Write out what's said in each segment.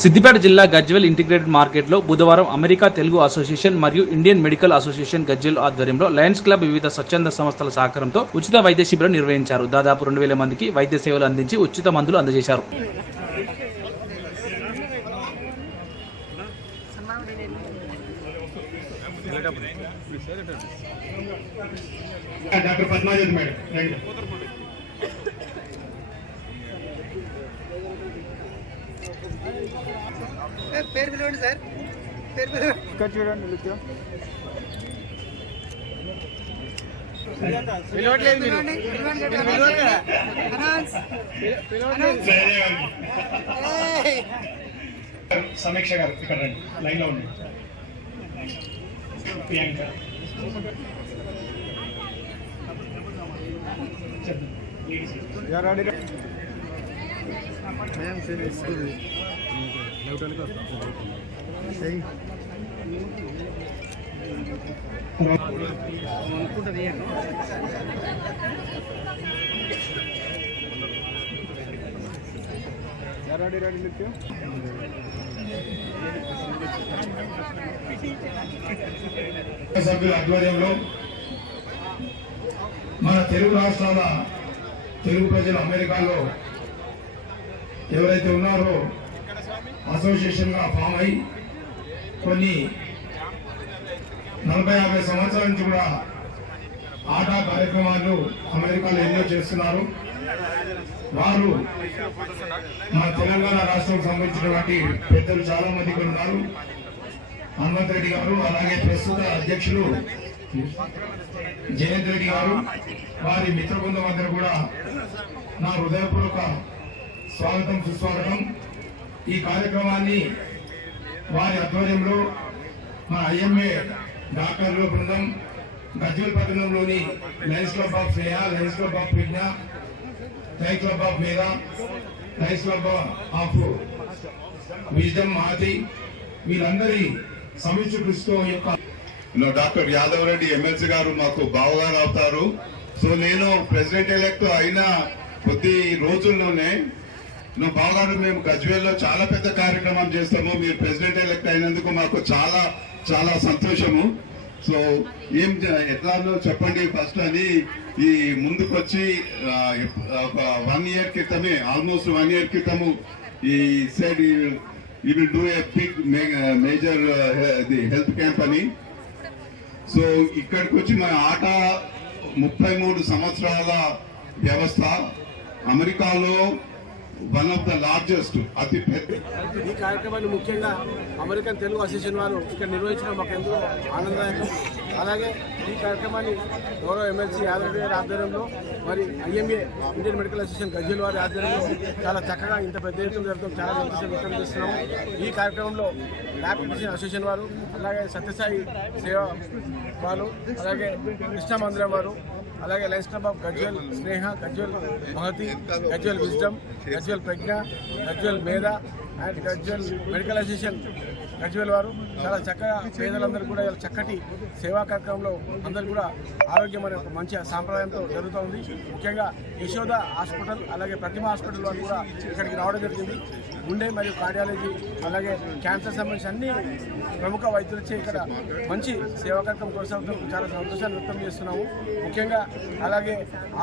సిద్దిపేట జిల్లా గజ్వెల్ ఇంటిగ్రేటెడ్ మార్కెట్లో బుధవారం అమెరికా తెలుగు అసోసియేషన్ మరియు ఇండియన్ మెడికల్ అసోసియేషన్ గజ్వెల్ ఆధ్వర్యంలో లయన్స్ క్లబ్ వివిధ స్వచ్ఛంద సంస్థల సహకారంతో ఉచిత వైద్య శిబిరం నిర్వహించారు. దాదాపు రెండు వేల మందికి వైద్య సేవలు అందించి ఉచిత మందులు అందజేశారు. డాక్టర్ మేడం రండి ఏ, పేరు పిలవండి సార్. పేరు పిలవండి. ఇక్కడ చూడండి. ఏయ్. సమీక్ష గారు ఇక్కడ రండి. లైన్లో ఉండండి. ప్రియాంక. చెప్పండి. లేడీస్. యార్ ఆడి సభ్యుల ఆధ్వర్యంలో మన తెలుగు రాష్ట్రాల తెలుగు ప్రజలు అమెరికాలో ఎవరైతే ఉన్నారో అసోసియేషన్గా ఫామ్ అయి కొన్ని నలభై యాభై సంవత్సరాల నుంచి కూడా ఆటా కార్యక్రమాలు అమెరికాలో ఎన్నో చేస్తున్నారు. వారు మన తెలంగాణ రాష్ట్రం సంబంధించినటువంటి పెద్దలు చాలా మంది ఉన్నారు. హనుమంత్ రెడ్డి గారు అలాగే ప్రస్తుత అధ్యక్షులు జయంత్ రెడ్డి గారు వారి మిత్ర బృందం అందరూ కూడా నా హృదయపూర్వక స్వాగతం సుస్వాగతం. ఈ కార్యక్రమాన్ని వారి ఆధ్వర్యంలో మా ఐఎంఏ డాక్టర్ల బృందం గజ్వల్ పట్టణంలోని lions club of Shreya lions club of Vigna lions club of Medha lions club of wisdom Mahathi వీరందరి సమిష్టి కృషితో యొక్క డాక్టర్ యాదవ్ రెడ్డి ఎమ్మెల్సీ గారు మాకు బావగారు అవుతారు. సో నేను ప్రెసిడెంట్ ఎలక్ట్ అయిన కొద్ది రోజుల్లోనే నువ్వు బావగారు మేము గజ్వేల్లో చాలా పెద్ద కార్యక్రమం చేస్తాము. మీరు ప్రెసిడెంట్ ఎలక్ట్ అయినందుకు మాకు చాలా చాలా సంతోషము. సో ఏం చే- ఎట్లానో చెప్పండి ఫస్ట్ అని ఈ ముందుకొచ్చి ఒక వన్ ఇయర్ క్రితమే ఆల్మోస్ట్ వన్ ఇయర్ క్రితము ఈ సైడ్ ఈ will do a big major the health camp అని. సో ఇక్కడికి వచ్చి మన ఆట ముప్పై మూడు సంవత్సరాల వ్యవస్థ. అమెరికాలో వన్ ఆఫ్ ద లార్జెస్ట్ అతి పెద్ద. ఈ కార్యక్రమాన్ని ముఖ్యంగా అమెరికన్ తెలుగు అసోసియేషన్ వారు ఇక్కడ నిర్వహించడం మాకు ఎంతో ఆనందదాయకం. అలాగే ఈ కార్యక్రమాన్ని గౌరవ ఎమ్మెల్సీ యాదవ్ గారి ఆధ్వర్యంలో మరి IMA Indian medical association Gajjal వారి ఆధ్వర్యంలో చాలా చక్కగా ఇంత పెద్ద ఎత్తున జరగడం చాలా సంతోషం వ్యక్తం చేస్తున్నాము. ఈ కార్యక్రమంలో ల్యాబ్ అసోసియేషన్ వారు అలాగే సత్యసాయి సేవ వారు అలాగే కృష్ణ మందిరం వారు అలాగే life club of Gajwel Sneha Gajwel Mahathi Gajwel wisdom Gajwel Pragna Gajwel Medha and Gajwel medical association Gajwel వారు. చాలా చక్కగా పేదలందరూ కూడా ఇలా చక్కటి సేవా కార్యక్రమంలో అందరూ కూడా ఆరోగ్యం అనే ఒక మంచి సాంప్రదాయంతో జరుగుతూ ఉంది. ముఖ్యంగా యశోద హాస్పిటల్ అలాగే ప్రతిమ హాస్పిటల్ వారు కూడా ఇక్కడికి రావడం జరిగింది. గుండె మరియు కార్డియాలజీ అలాగే క్యాన్సర్ సంబంధించి అన్ని ప్రముఖ వైద్యులచే ఇక్కడ మంచి సేవా కార్యక్రమం కొనసాగుతూ చాలా సంతోషాన్ని వ్యక్తం చేస్తున్నాము. ముఖ్యంగా అలాగే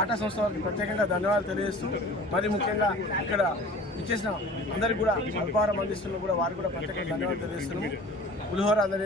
ఆట సంస్థ వారికి ప్రత్యేకంగా ధన్యవాదాలు తెలియజేస్తూ మరి ముఖ్యంగా ఇక్కడ ఇచ్చేసిన అందరికి కూడా అల్పాహారం అందిస్తున్న కూడా వారికి కూడా ప్రత్యేకంగా ధన్యవాదాలు తెలియజేస్తున్నాము. పులిహోర అందరి